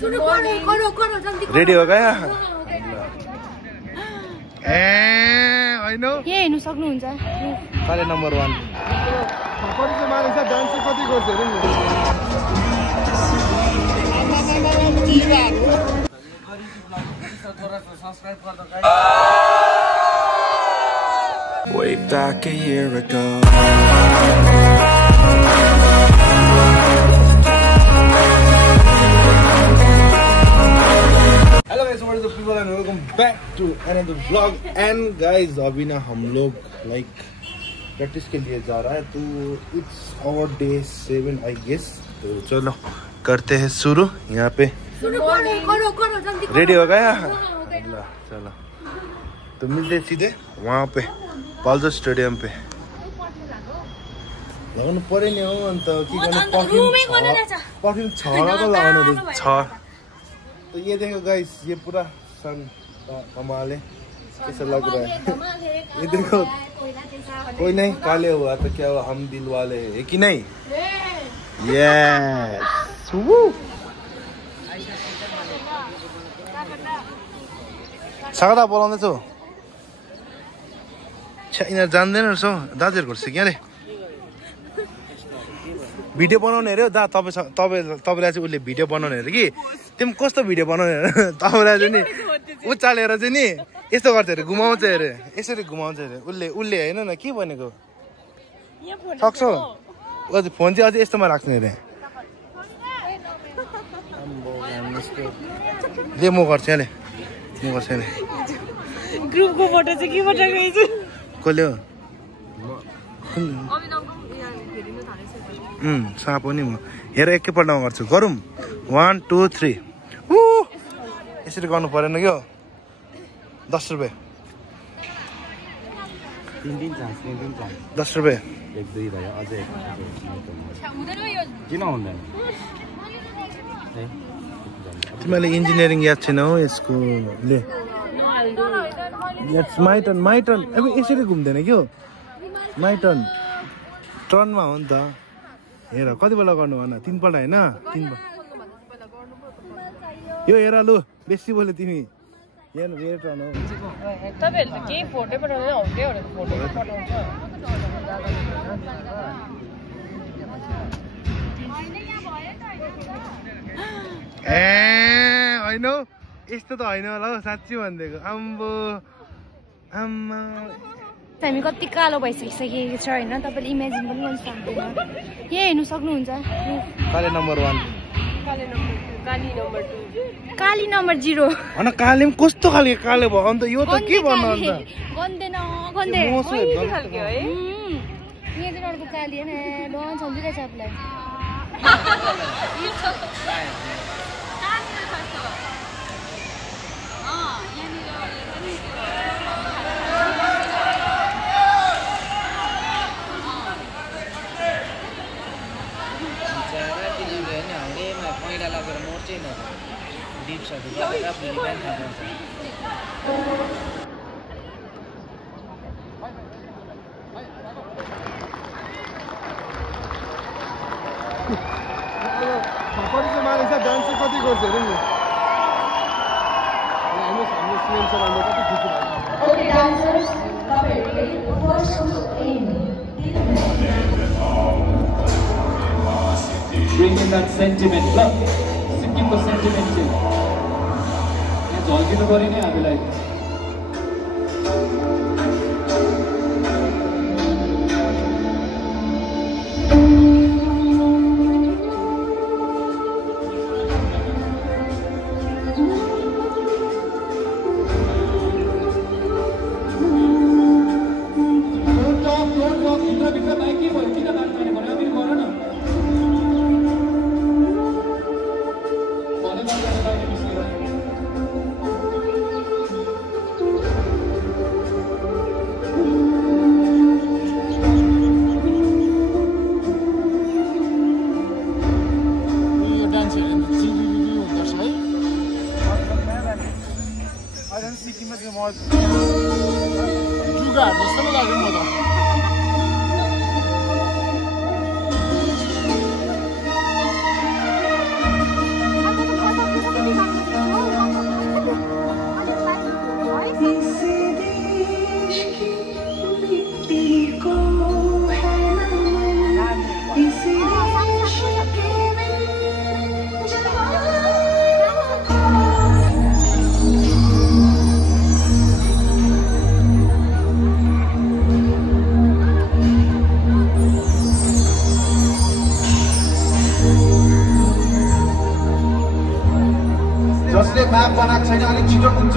Ready हो गया ए हैन के हेर्नु सक्नुहुन्छ काले नम्बर 1 कति चाहिँ मानिस डान्स कति गर्छ हेर्नु Way back a year ago. Hello guys, what is the people and welcome back to another vlog. And guys, अभी ना हम लोग like प्रैक्टिस के लिए जा रहा है तो it's our day 7 I guess. तो चलो करते हैं शुरू. यहाँ पे रेडी हो गया चलो तो मिलते सीधे वहाँ पे पाल्जो स्टेडियम पे लगाउनु पर्यो नि हो अन्त के गर्नु पर्फ्युम छरा त लगाउनु छ तो ये देखो गाइस ये पूरा सन कमाल है कैसा लग रहा है ये देखो कोई नहीं काले हुआ तो क्या हुआ हम दिल वाले है कि नहीं यस सागदा बोलाउँदैछु यिनीहरू जान्दैन रहेछ हौ दाजुहरूको सिक्याले भिडियो बनाउने अरे दा तपाईँलाई चाहिँ उसले भिडियो बनाउने अरे कि तिमी कस्तो भिडियो बनाउने अरे तपाईँलाई चाहिँ नि उचालेर चाहिँ नि यस्तो गर्छ अरे घुमाउँछ अरे यसरी घुमाउँछ अरे उसले होइन न के भनेको सक्छौ अझ फोन चाहिँ अझै यस्तोमा राख्ने अरे ले म गर्छु अहिले म गर्छु अहिले ग्रुपको फोटो चाहिँ के पठाएको कसले हो साप हो नि म हेर एकैपल्टमा गर्छु गरौँ 1 2 3 यसरी गर्नु परेन क्या 10 रुपियाँ 10 रुपियाँ तिमीले इन्जिनियरिङ याद छैन हो यसको ले माइटन अब यसरी घुम्दैन क्या माइटन टर्नमा हो नि त हेर कति बेला गर्नु भन 3 पल्ट होइन 3 पल्ट यो हेर लु बेसी बोल्यो तिमी यहाँ वेयर टर्न हो तपाईहरुले त केही फोटो पठाउँदैन हो के हो फोटो पठाउँछ ए हैन यस्तो त हैन होला हौ साच्चै भन्देको आम्बो आम्मा हामी कति कालो भइसकिसकेको छ हैन तपाईले इमेजिन पनि गर्न सक्दैन के हेर्नु सक्नुहुन्छ काले नम्बर 1 काली नम्बर 0 हैन काले पनि कस्तो खालको काले भयो अन्त यो त के भन्नु अन्त गन्दै खालको है यहाँ चाहिँ अर्को काली हैन डन सम्झिरहेछ आपलाई कति चाहिँ मानिस डान्स कति गर्छ हेर्नु नि हामी सिएम सर हामीले कति खुसी Bringing that sentiment, love, Sikkim sentiment. यहाँ झल्किनु पर्यो नि हामीलाई जुगाहरू जस्तो लाग्यो म त जसले म्याप बनाएको छैन अलिक छिटो पुग्छ।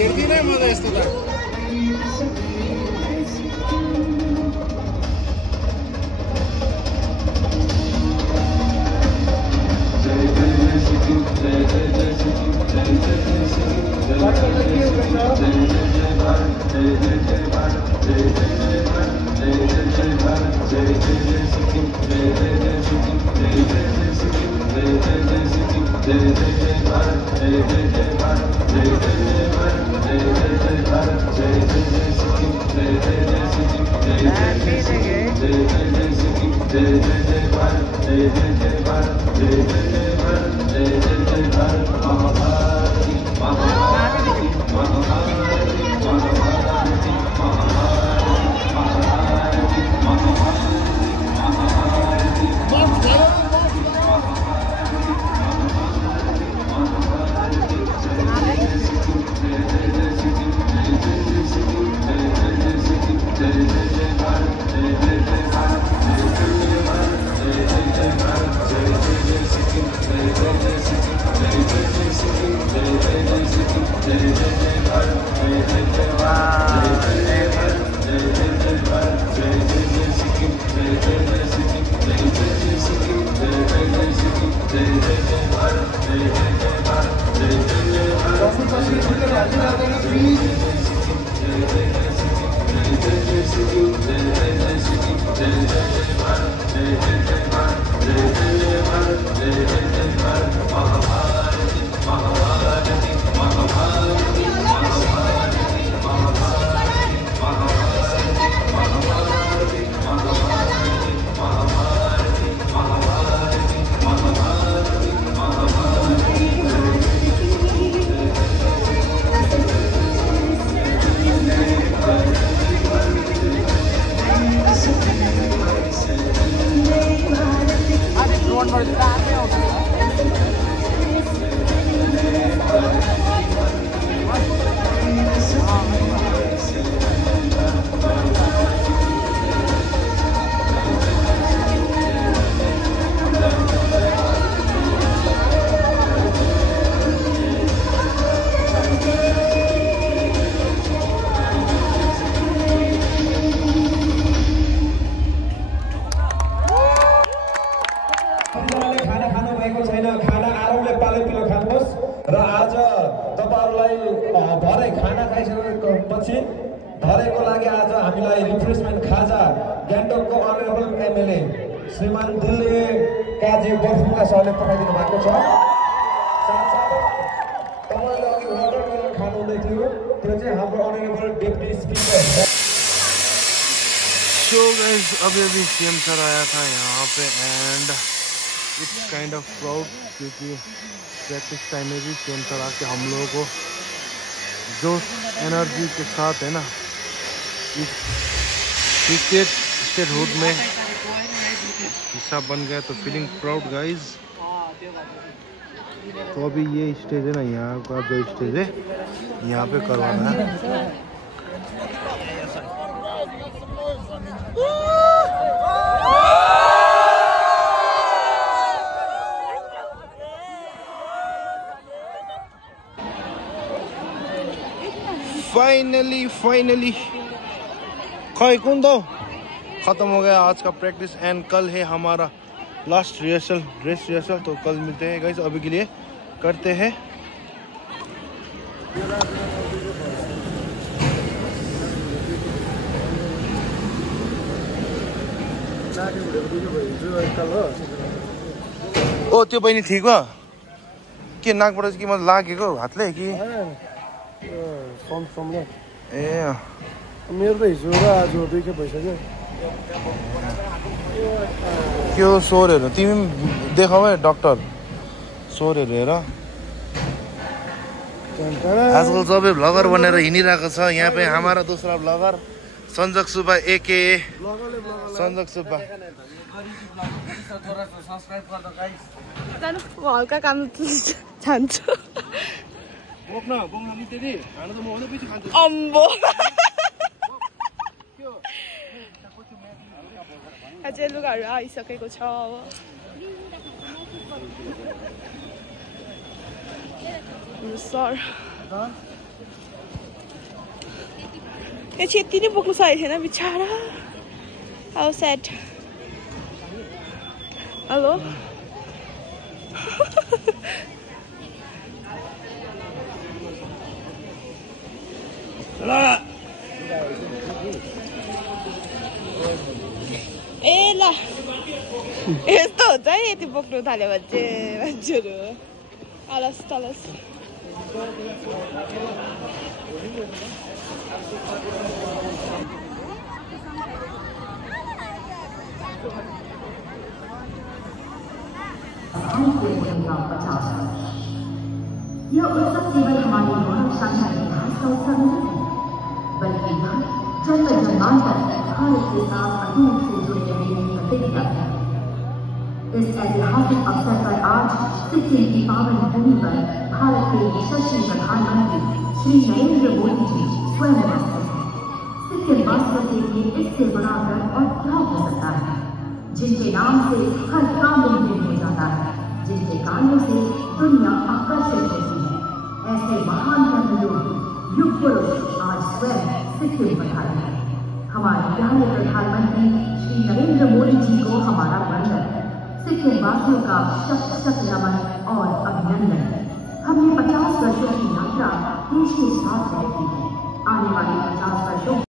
हेर्दिनँ म त यस्तो त। धरेको लागि आज हामीलाई रिफ्रेसमेन्ट खाजा गान्तोकको अनरेबल एमएलए श्रीमान दिल्ली काजी बफुका सरले पठाइदिनु भएको छ। साथसाथै तपाईले अघि वाटरमेलन खानु हुँदै थियो, त्यो चाहिँ हाम्रो honourable deputy speaker. So guys अभी सीएम सर आया था यहाँ pay and it's kind of proud क्योंकि प्रैक्टिस टाइम में भी सीएम सर आके हम लोगों को जो एनर्जी के साथ है ना इस क्रिकेट स्टेटहुड में हिस्सा बन गया तो फीलिंग प्राउड गाइज। तो अभी ये स्टेज है ना, यहाँ का जो स्टेज है यहाँ पे करवाना है। फाइनली खै कौन दो ख़त्म हो गया आज का प्रैक्टिस एंड कल है हमारा लास्ट रिहर्सल, ड्रेस रिहर्सल। तो कल मिलते हैं गाइस, अभी के लिए करते हैं। ओ त्यो बहिनी ठीक हो के नाकबाट कि मतलब लागेको हातले कि ए मेरो त हिजो र आज दुईखेप भइसक्यो। के हो सोरहरू तिमी देखाऊ है डक्टर, सोरहरू हेर आजकल सबै भ्लगर बनेर हिँडिरहेको छ यहाँ पे हमारा दूसरा भ्लगर संजक सुब्बा एके संजक सुब्बा हल्का काम जान्छु अम्बो अझै लुगाहरू आइसकेको छ अब सर त्यो छेत्री नै बोक्नु सकेको थिएन बिचारा अब सेट हेलो ए ल यस्तो हुन्छ है यति बोक्नु थाल्यो भने चाहिँ मान्छेहरू अलस तलस यह उत्सव केवल हमारे गौरवशाली इतिहास का उत्सव नहीं है, बल्कि यह जन्म जन्मांतर भारत के साथ अटूट से जुड़े रहने की प्रतिज्ञा है। इस ऐतिहासिक अवसर पर आज सिक्किम की पावन भूमि पर भारत के यशस्वी प्रधानमंत्री श्री नरेंद्र मोदी जी स्वयं उपस्थित हैं। सिक्किम वासियों के लिए इससे बड़ा गर्व और क्या हो सकता है, जिनके नाम से हर काम मुमकिन हो जाता है, जिनके कार्यों से दुनिया आकर्षित होती है। ऐसे महान कर्मयोगी युग पुरुष आज स्वयं सिक्किम पधारे हैं। हमारे प्यारे प्रधानमंत्री श्री नरेंद्र मोदी जी को हमारा वंदन। सिक्किम वासियों का शत शत नमन और अभिनंदन। हमने 50 वर्षों की यात्रा देश के साथ तय की है। आने वाले 50 वर्षों